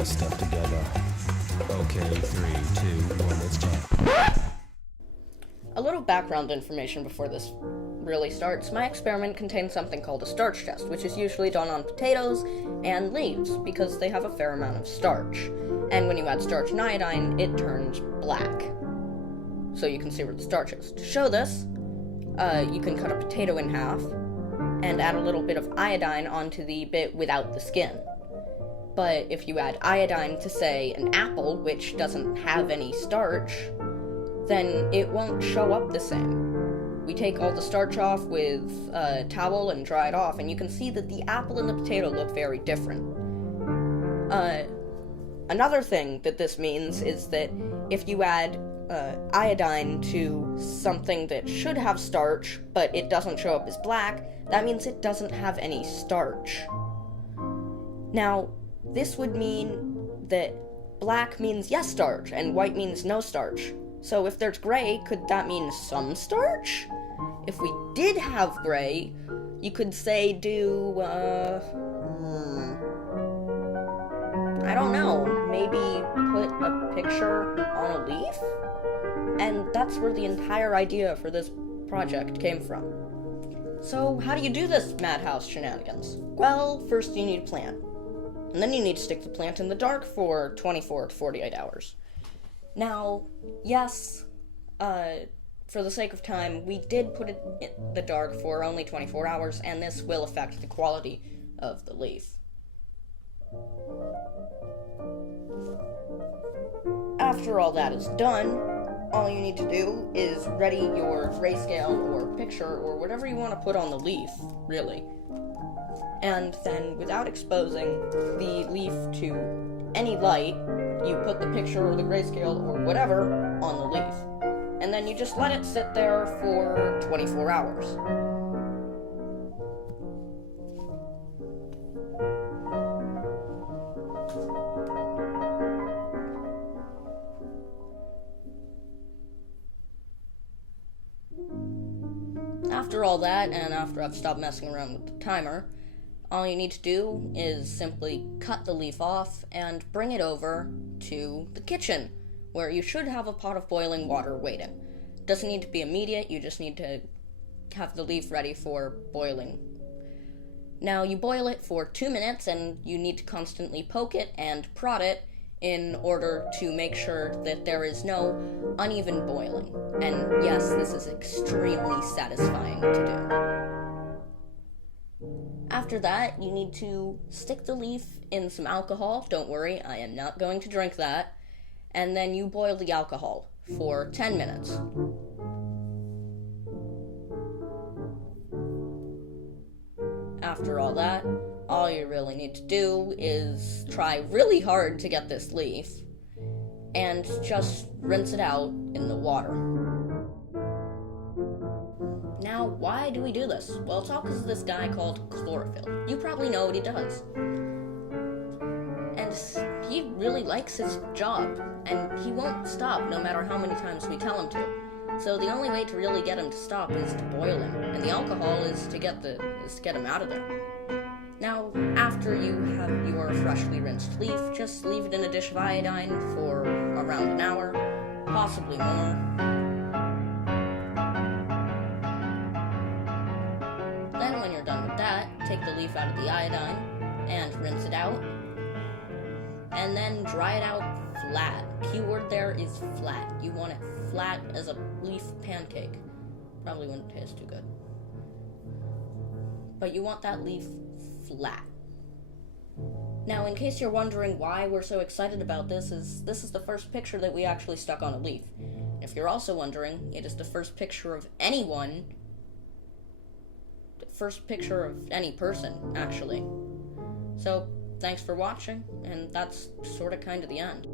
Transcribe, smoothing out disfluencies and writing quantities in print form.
this stuff together. Okay, 3, 2, 1, let's jump. A little background information before this really starts. My experiment contains something called a starch test, which is usually done on potatoes and leaves because they have a fair amount of starch. And when you add starch and iodine, it turns black. So you can see where the starch is. To show this, you can cut a potato in half and add a little bit of iodine onto the bit without the skin. But if you add iodine to, say, an apple, which doesn't have any starch, then it won't show up the same. We take all the starch off with a towel and dry it off, and you can see that the apple and the potato look very different. Another thing that this means is that if you add iodine to something that should have starch, but it doesn't show up as black, that means it doesn't have any starch. Now, this would mean that black means yes starch, and white means no starch. So if there's gray, could that mean some starch? If we did have gray, you could say I don't know, maybe put a picture on a leaf? And that's where the entire idea for this project came from. So how do you do this madhouse shenanigans? Well, first you need a plant. And then you need to stick the plant in the dark for 24 to 48 hours. Now, yes, for the sake of time, we did put it in the dark for only 24 hours, and this will affect the quality of the leaf. After all that is done, all you need to do is ready your grayscale or picture or whatever you want to put on the leaf, really. And then, without exposing the leaf to any light, you put the picture or the grayscale or whatever on the leaf. And then you just let it sit there for 24 hours. After all that, and after I've stopped messing around with the timer, all you need to do is simply cut the leaf off and bring it over to the kitchen, where you should have a pot of boiling water waiting. Doesn't need to be immediate, you just need to have the leaf ready for boiling. Now, you boil it for 2 minutes, and you need to constantly poke it and prod it in order to make sure that there is no uneven boiling. And yes, this is extremely satisfying to do. After that, you need to stick the leaf in some alcohol. Don't worry, I am not going to drink that. And then you boil the alcohol for 10 minutes. After all that, all you really need to do is try really hard to get this leaf and just rinse it out in the water. Now, why do we do this? Well, it's all because of this guy called chlorophyll. You probably know what he does. And he really likes his job, and he won't stop no matter how many times we tell him to. So the only way to really get him to stop is to boil him, and the alcohol is to get him out of there. Now, after you have your freshly rinsed leaf, just leave it in a dish of iodine for around an hour, possibly more. Then when you're done with that, take the leaf out of the iodine and rinse it out, and then dry it out flat. Keyword there is flat. You want it flat as a leaf pancake. Probably wouldn't taste too good. But you want that leaf flat. Now, in case you're wondering why we're so excited about this is the first picture that we actually stuck on a leaf. If you're also wondering, it is the first picture of any person, actually. So, thanks for watching, and that's sorta kinda the end.